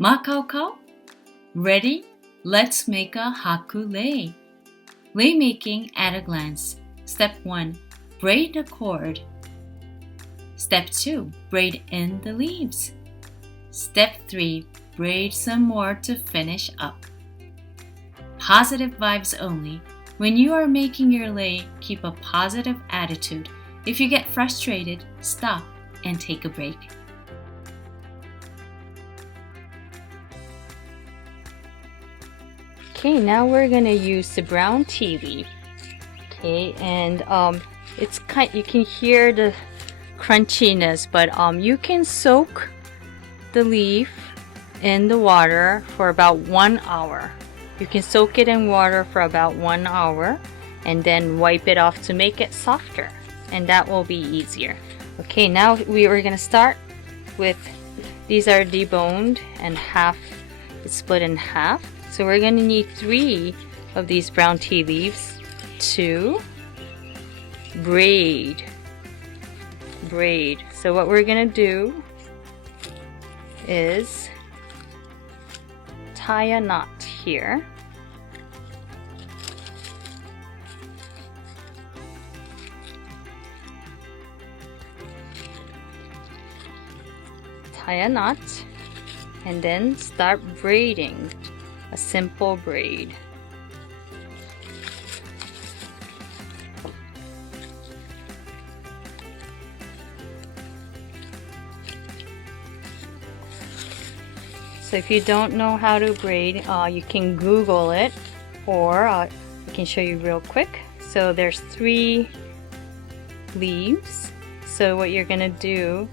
Makaukau? Ready? Let's make a haku lei. Lei making at a glance. Step 1. Braid the cord. Step 2. Braid in the leaves. Step 3. Braid some more to finish up. Positive vibes only. When you are making your lei, keep a positive attitude. If you get frustrated, stop and take a break. Okay, now we're gonna use the brown tea leaf. Okay, and you can hear the crunchiness, but you can soak the leaf in the water for about 1 hour. You can soak it in water for about 1 hour and then wipe it off to make it softer, and that will be easier. Okay, now we are gonna start with, these are deboned and it's split in half. So we're gonna need 3 of these brown tea leaves to braid. So what we're gonna do is tie a knot here. Tie a knot and then start braiding a simple braid. So if you don't know how to braid, you can Google it, or I can show you real quick. So there's 3 leaves. So what you're gonna do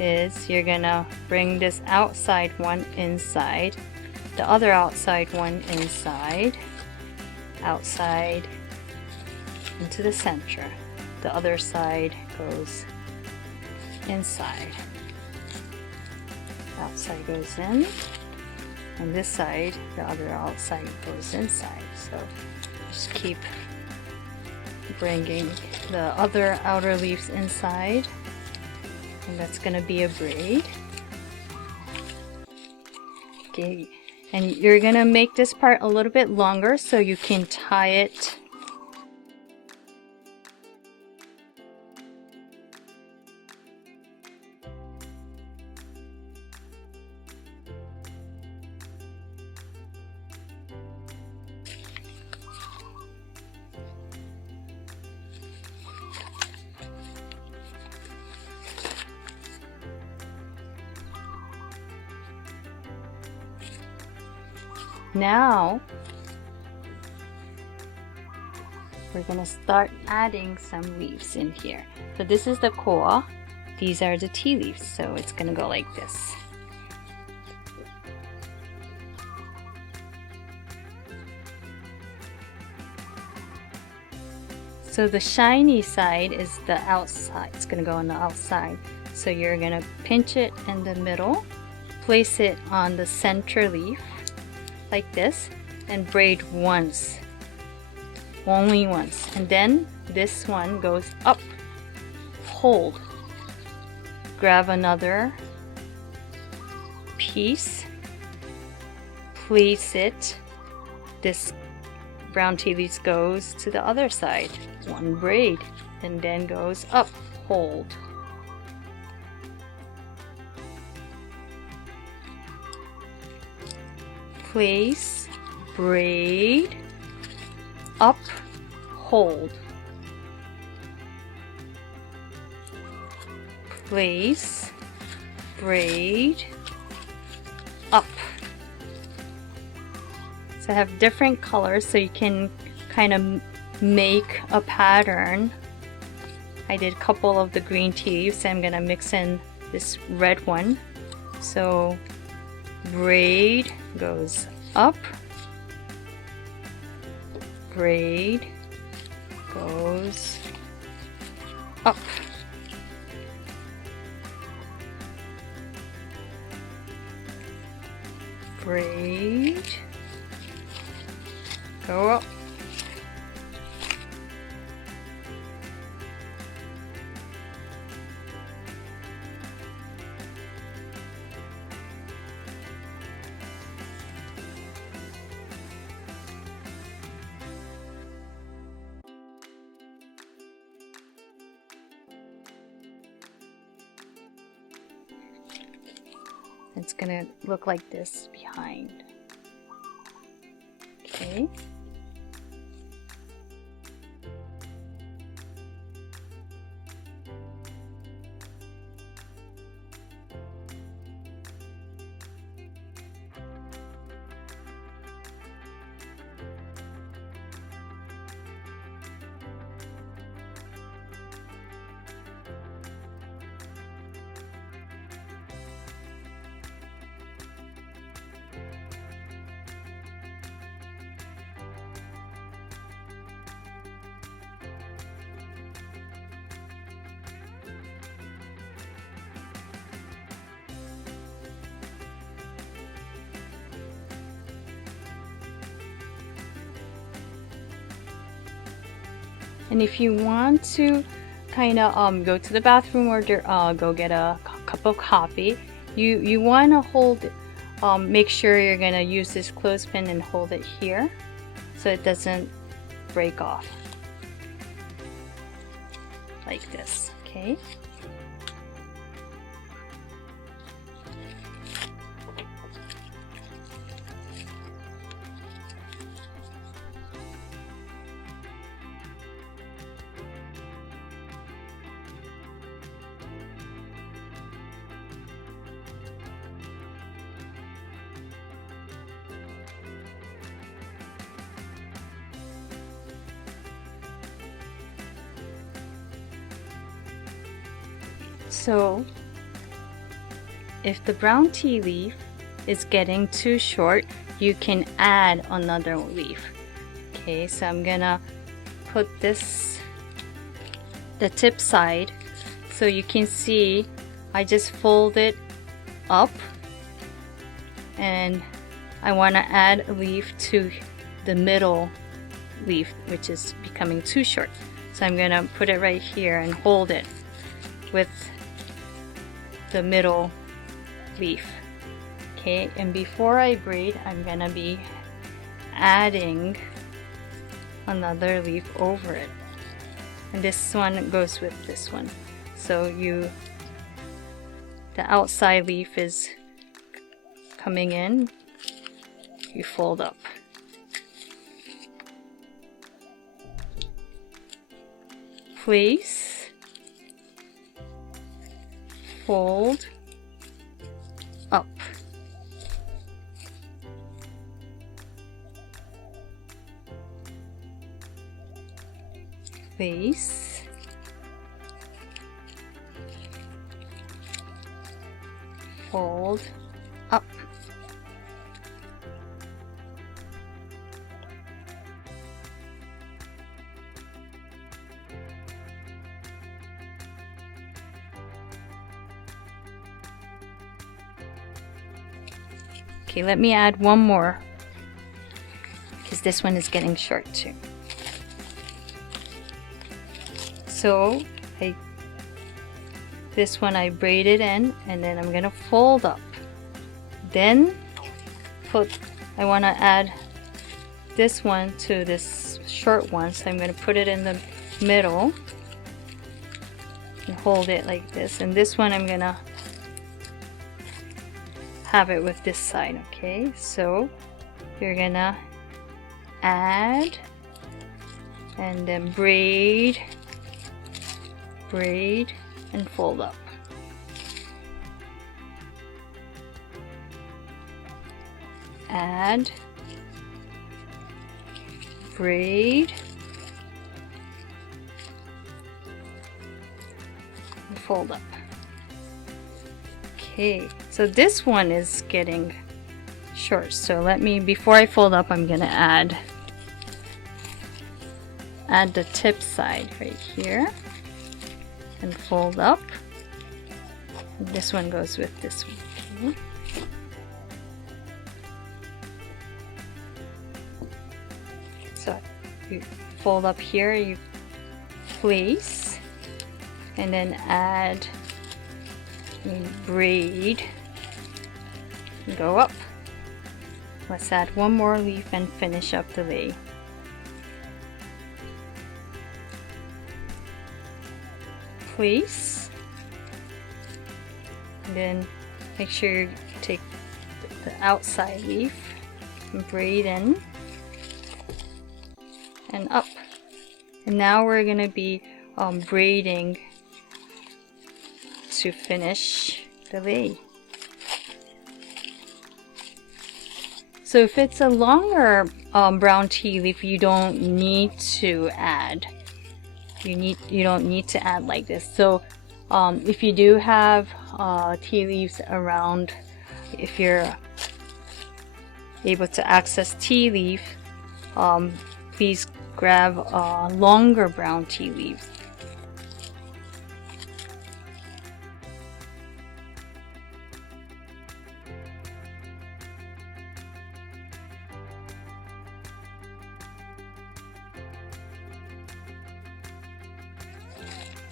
is you're gonna bring this outside one inside, the other outside one inside, outside into the center. The other side goes inside. Outside goes in, and this side, the other outside goes inside. So just keep bringing the other outer leaves inside, and that's gonna be a braid. Okay, and you're gonna make this part a little bit longer so you can tie it . Now we're gonna start adding some leaves in here. So this is the koa, these are the tea leaves, so it's gonna go like this. So the shiny side is the outside, it's gonna go on the outside. So you're gonna pinch it in the middle, place it on the center leaf like this, and braid once, only once, and then this one goes up, hold, grab another piece, place it, this brown tea leaves goes to the other side, one braid, and then goes up, hold. Place, braid, up, hold. Place, braid, up. So I have different colors so you can kind of make a pattern. I did a couple of the green tea leaves, so I'm gonna mix in this red one. So braid goes up, braid goes up. Braid, go up. It's gonna look like this behind. Okay. And if you want to kind of go to the bathroom or go get a cup of coffee, you want to hold it, make sure you're going to use this clothespin and hold it here so it doesn't break off like this. Okay. So if the brown tea leaf is getting too short, you can add another leaf. Okay, so I'm gonna put this, the tip side, so you can see I just fold it up and I want to add a leaf to the middle leaf, which is becoming too short. So I'm gonna put it right here and hold it with the middle leaf. Okay, and before I braid, I'm gonna be adding another leaf over it, and this one goes with this one. So the outside leaf is coming in, you fold up. Place, fold up. Place, fold up. Okay, let me add one more because this one is getting short too. So this one I braided in, and then I'm gonna fold up. Then I want to add this one to this short one, so I'm gonna put it in the middle and hold it like this. And this one I'm gonna have it with this side. Okay, so you're gonna add and then braid, and fold up. Add, braid, and fold up. Okay, so this one is getting short, so before I fold up, I'm gonna add the tip side right here and fold up. This one goes with this one. Okay. So you fold up here, you place, and then add, braid, go up. Let's add one more leaf and finish up the lei. Place, and then make sure take the outside leaf and braid in and up. And now we're going to be braiding to finish the lei. So if it's a longer brown tea leaf, you don't need to add. You don't need to add like this. So if you do have tea leaves around, if you're able to access tea leaf, please grab longer brown tea leaves.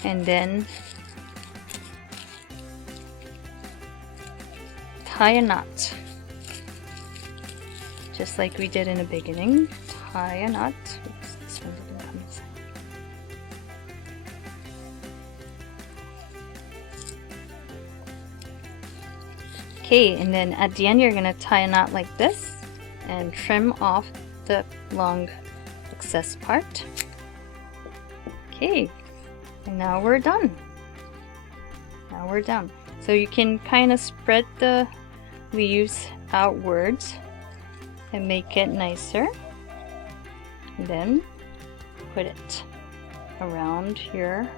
And then tie a knot, just like we did in the beginning. Tie a knot. Oops, this one didn't come inside. Okay, and then at the end you're gonna tie a knot like this and trim off the long excess part. Okay. And now we're done. Now we're done. So you can kind of spread the leaves outwards and make it nicer. And then put it around your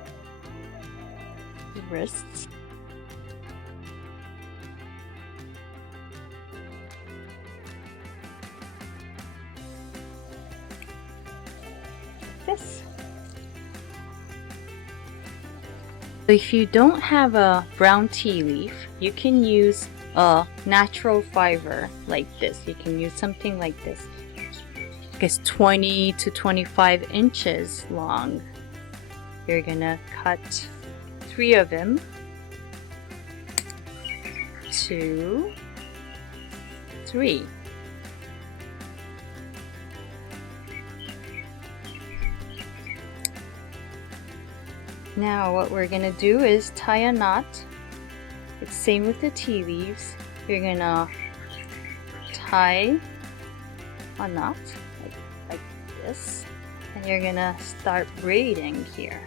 wrists. Like this. If you don't have a brown tea leaf, you can use a natural fiber like this. You can use something like this. It's 20 to 25 inches long. You're gonna cut 3 of them. 2, 3. Now what we're gonna do is tie a knot. It's same with the tea leaves. You're gonna tie a knot like this, and you're gonna start braiding here.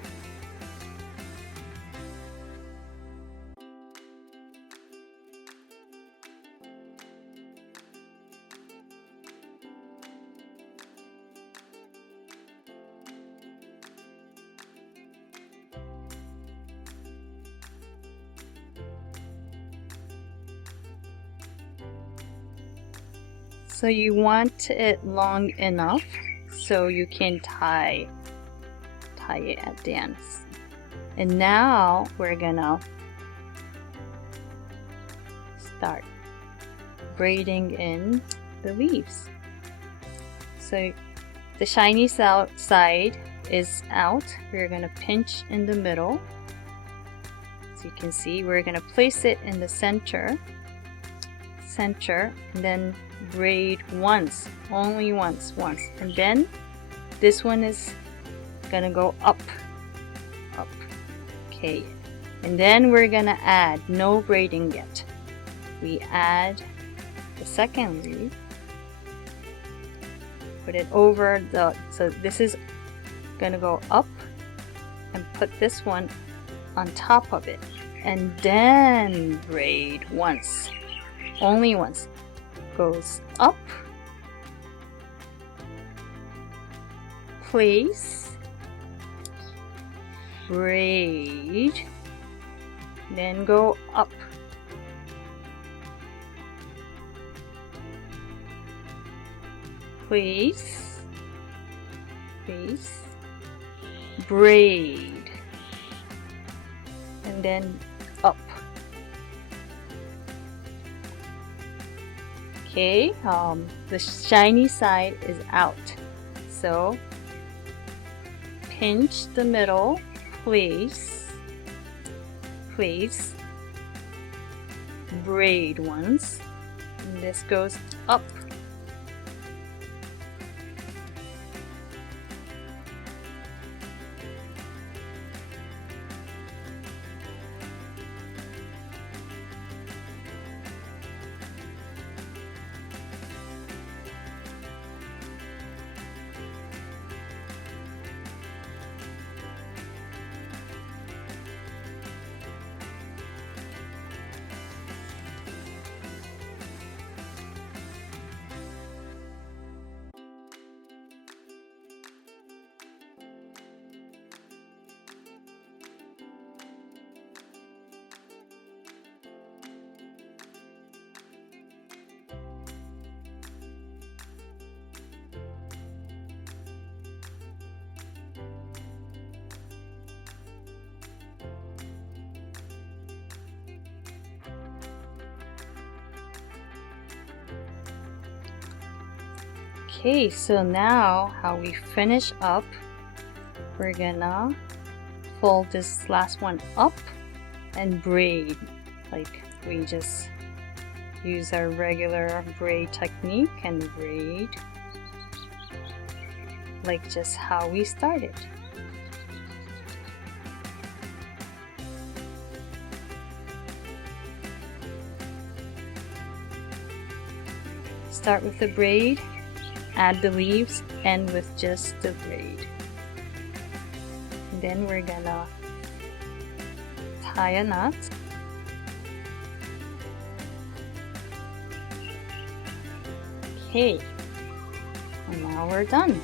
So you want it long enough so you can tie it at the end. And now we're gonna start braiding in the leaves. So the shiny side is out. We're gonna pinch in the middle. So you can see we're gonna place it in the center, and then braid once, only once, and then this one is gonna go up. Okay, and then we're gonna add, no braiding yet, we add the second leaf, put it over the, so this is gonna go up, and put this one on top of it, and then braid once, only once. Goes up, place, braid, then go up, place, braid, and then up. Okay, the shiny side is out, so pinch the middle, place, braid once, and this goes up. Okay, so now how we finish up, we're gonna fold this last one up and braid. Like we just use our regular braid technique and braid like just how we started. Start with the braid, add the leaves, end with just the braid. And then we're gonna tie a knot. Okay, and now we're done.